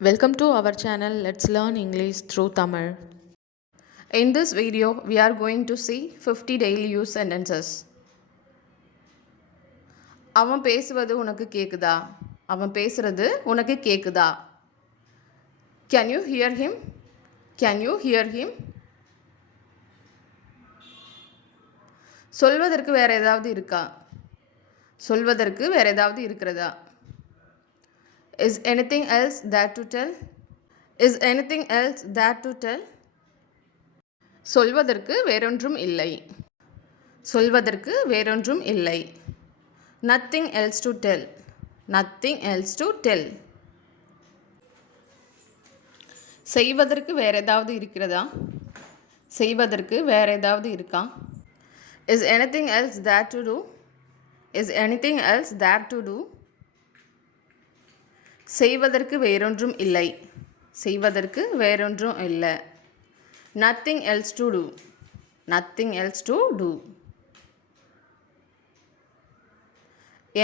Welcome to our channel. Let's learn English through Tamil. In this video, we are going to see 50 daily use sentences. அவன் பேசுவது உனக்கு கேக்குதா? அவன் பேசுறது உனக்கு கேக்குதா? Can you hear him? Can you hear him? சொல்வதற்கு வேற ஏதாவது இருக்கா? சொல்வதற்கு வேற ஏதாவது இருக்கிறதா? Is anything else there to tell? Is anything else there to tell? சொல்வதற்கு வேறொன்றும் இல்லை. சொல்வதற்கு வேறொன்றும் இல்லை. Nothing else to tell. Nothing else to tell. செய்வதற்கு வேற ஏதாவது இருக்கிறதா? செய்வதற்கு வேற ஏதாவது இருக்கா? Is anything else there to do? Is anything else there to do? செய்வதற்கு வேறொன்றும் இல்லை. செய்வதற்கு வேறொன்றும் இல்லை. Nothing else to do. Nothing else to do.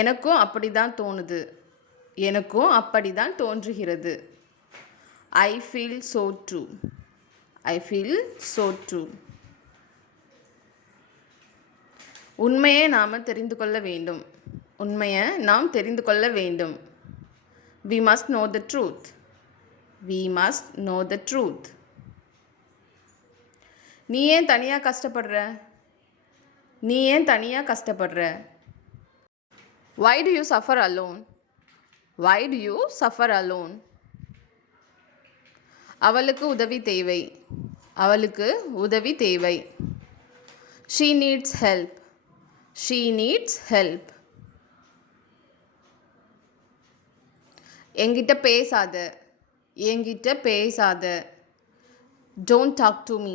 எனக்கும் அப்படிதான் தோணுது. எனக்கும் அப்படிதான் தோன்றுகிறது. I feel so too. I feel so too. உண்மையை நாம் தெரிந்து கொள்ள வேண்டும். உண்மையை நாம் தெரிந்து கொள்ள வேண்டும். We must know the truth. We must know the truth. நீ ஏன் தனியாக கஷ்டப்படுற? நீ ஏன் தனியாக கஷ்டப்படுற? Why do you suffer alone? Why do you suffer alone? அவளுக்கு உதவி தேவை. அவளுக்கு உதவி தேவை. She needs help. She needs help. என்கிட்ட பேசாத. என்கிட்ட பேசாத. Don't talk to me.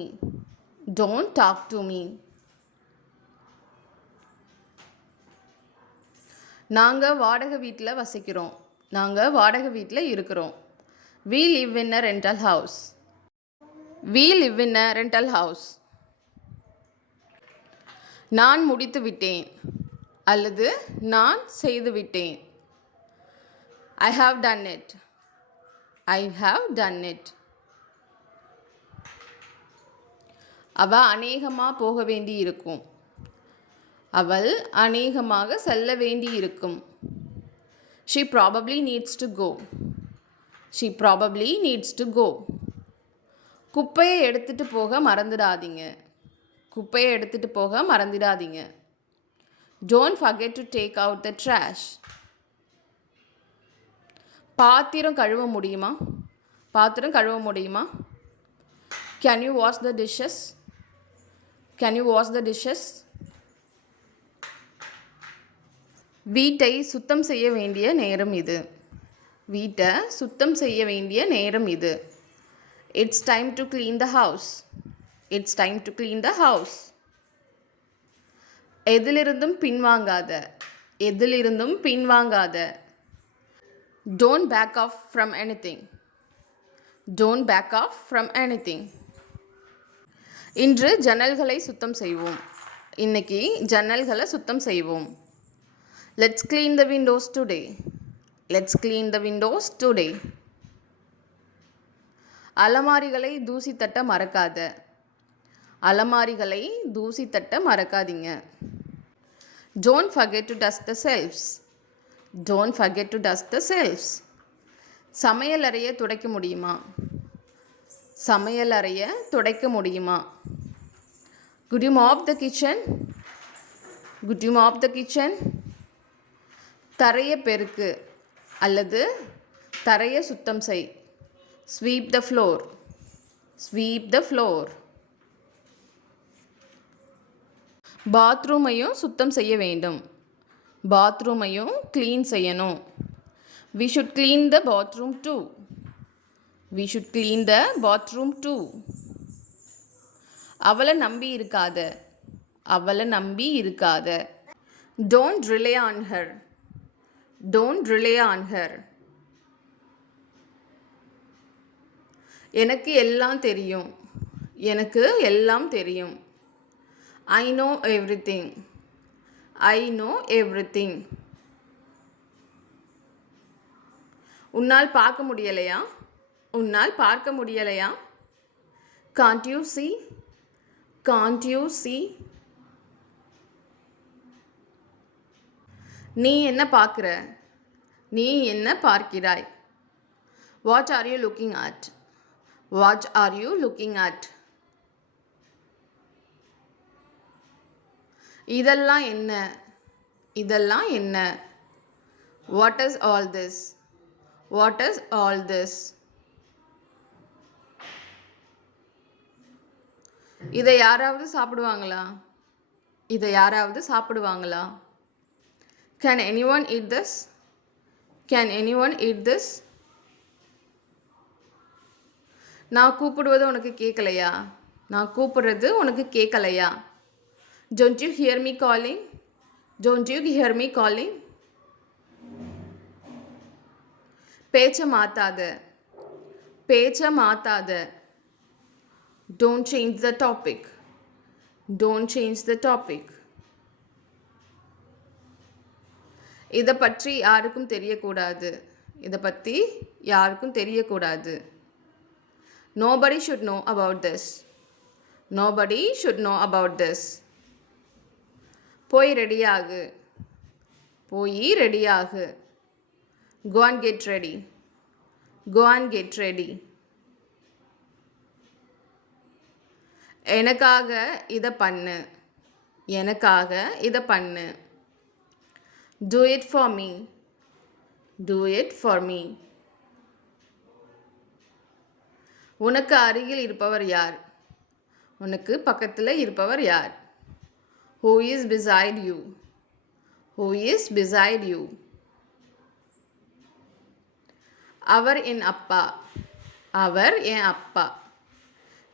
Don't talk to me. நாங்கள் வாடகை வீட்டில் வசிக்கிறோம். நாங்கள் வாடகை வீட்டில் இருக்கிறோம். We live in a rental house. We live in a rental house. நான் முடித்து விட்டேன் அல்லது நான் செய்து விட்டேன். I have done it. I have done it. அவ அநேகமாக போக வேண்டி இருக்கும். அவள் அநேகமாக செல்ல வேண்டி இருக்கும். She probably needs to go. She probably needs to go. குப்பையை எடுத்துட்டு போக மறந்துடாதீங்க. குப்பையை எடுத்துட்டு போக மறந்துடாதீங்க. Don't forget to take out the trash. பாத்திரம் கழுவ முடியுமா? பாத்திரம் கழுவ முடியுமா? Can you wash the dishes? Can you wash the dishes? வீட்டை சுத்தம் செய்ய வேண்டிய நேரம் இது. வீட்டை சுத்தம் செய்ய வேண்டிய நேரம் இது. It's time to clean the house. It's time to clean the house. எதிலிருந்தும் பின்வாங்காத. எதிலிருந்தும் பின்வாங்காத. Don't back off from anything. Don't back off from anything. இன்று ஜன்னல்களை சுத்தம் செய்வோம். இன்னைக்கு ஜன்னல்களை சுத்தம் செய்வோம். Let's clean the windows today. Let's clean the windows today. அலமாரிகளை தூசி தட்ட மறக்காத. அலமாரிகளை தூசி தட்ட மறக்காதீங்க. Don't forget to dust the shelves. Don't forget to dust the shelves. சமையல் அறையை துடைக்க முடியுமா? சமையல் அறையை துடைக்க முடியுமா? Could you mop the kitchen? Could you mop the kitchen? தரையை பெருக்கு அல்லது தரையை சுத்தம் செய். Sweep the floor. Sweep the floor. பாத்ரூமையும் சுத்தம் செய்ய வேண்டும். பாத்ரூமையும் க்ளீன் செய்யணும். We should clean the bathroom too. We should clean the bathroom too. அவளை நம்பி இருக்காத. அவளை நம்பி இருக்காத. Don't rely on her. Don't rely on her. எனக்கு எல்லாம் தெரியும். எனக்கு எல்லாம் தெரியும். I know everything. I know everything. உன்னால் பார்க்க முடியலையா? உன்னால் பார்க்க முடியலையா? Can't you see? Can't you see? நீ என்ன பார்க்கிற? நீ என்ன பார்க்கிறாய்? What are you looking at? What are you looking at? இதெல்லாம் என்ன? இதெல்லாம் என்ன? What is all this? What is all this? இதை யாராவது சாப்பிடுவாங்களா? இதை யாராவது சாப்பிடுவாங்களா? Can anyone eat this? Can anyone eat this? நான் கூப்பிடுவது உனக்கு கேட்கலையா? நான் கூப்பிடுறது உனக்கு கேட்கலையா? Don't you hear me calling? Don't you hear me calling? பேச்ச மாத்தாத. பேச்ச மாத்தாத. Don't change the topic. Don't change the topic. இதை பற்றி யாருக்கும் தெரியக்கூடாது. இதை பற்றி யாருக்கும் தெரியக்கூடாது. Nobody should know about this. Nobody should know about this. போய் ரெடியாகு. போய் ரெடியாகு. Go and get ready. Go and get ready. எனக்காக இதை பண்ணு. எனக்காக இதை பண்ணு. Do it for me. Do it for me. உனக்கு அருகில் இருப்பவர் யார்? உனக்கு பக்கத்தில் இருப்பவர் யார்? Who is beside you? Who is beside you? அவர் என் அப்பா. அவர் என் அப்பா.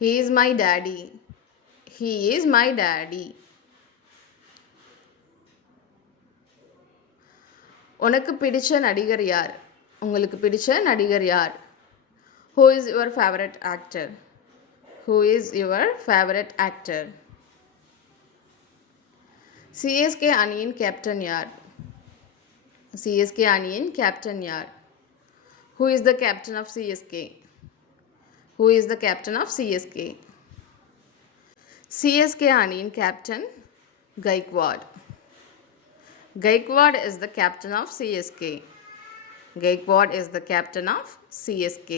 He is my daddy. He is my daddy. உனக்கு பிடிச்ச நடிகர் யார்? உங்களுக்கு பிடிச்ச நடிகர் யார்? Who is your favorite actor? Who is your favorite actor? CSK அணியின் கேப்டன் யார்? CSK அணியின் கேப்டன் யார்? Who is the captain of CSK? Who is the captain of CSK? CSK அணியின் captain Gaikwad. Gaikwad is the captain of CSK. Gaikwad is the captain of CSK.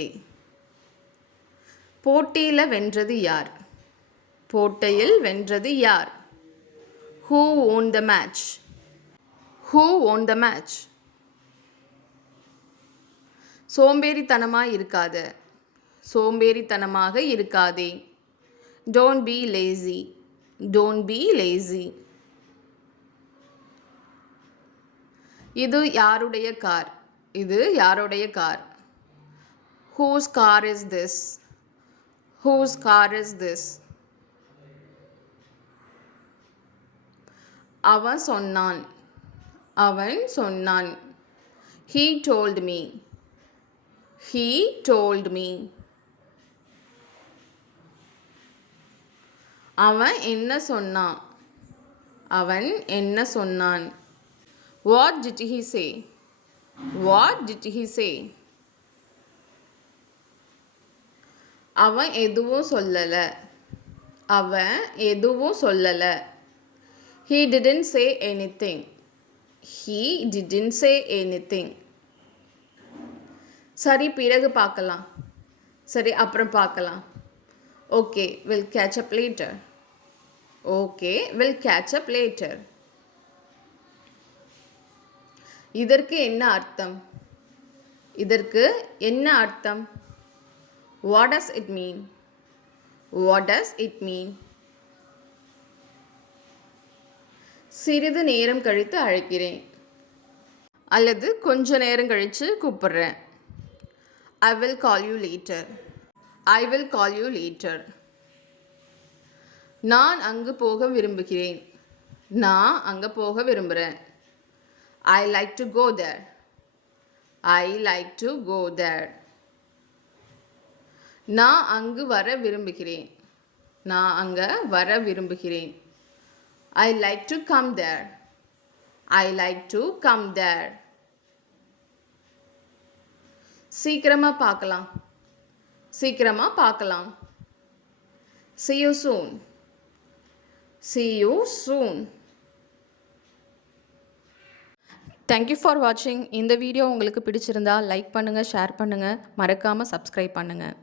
போட்டியில் வென்றது யார்? போட்டியில் வென்றது யார்? Who won the match? Who won the match? சோம்பேறித்தனமாக இருக்காத. சோம்பேறித்தனமாக இருக்காதே. Don't be lazy. Don't be lazy. இது யாருடைய கார்? இது யாருடைய car? Whose car is this? Whose car is this? அவன் சொன்னான். அவன் சொன்னான். He told me. He told me. அவன் என்ன சொன்னான்? அவன் என்ன சொன்னான்? What did he say? What did he say? அவன் எதுவும் சொல்லல. அவன் எதுவும் சொல்லல. He didn't say anything. He didn't say anything. சரி பிறகு பார்க்கலாம். சரி அப்புறம் பார்க்கலாம். Okay, we'll catch up later. Okay, we'll catch up later. இதற்கு என்ன அர்த்தம்? இதற்கு என்ன அர்த்தம்? What does it mean? What does it mean? சிறிது நேரம் கழித்து அழைக்கிறேன். அல்லது கொஞ்ச நேரம் கழித்து கூப்பிடுறேன். I will call you later. I will call you later. நான் அங்கு போக விரும்புகிறேன். நான் அங்கே போக விரும்புகிறேன். I like to go there. I like to go there. நான் அங்கு வர விரும்புகிறேன். நான் அங்கே வர விரும்புகிறேன். I like to come there. I like to come there. சீக்கிரமாக பார்க்கலாம். சீக்கிரமாக பார்க்கலாம். See you soon. See you soon. Thank you for வாட்சிங். இந்த வீடியோ உங்களுக்கு பிடிச்சிருந்தா லைக் பண்ணுங்கள், ஷேர் பண்ணுங்கள், மறக்காமல் சப்ஸ்கிரைப் பண்ணுங்கள்.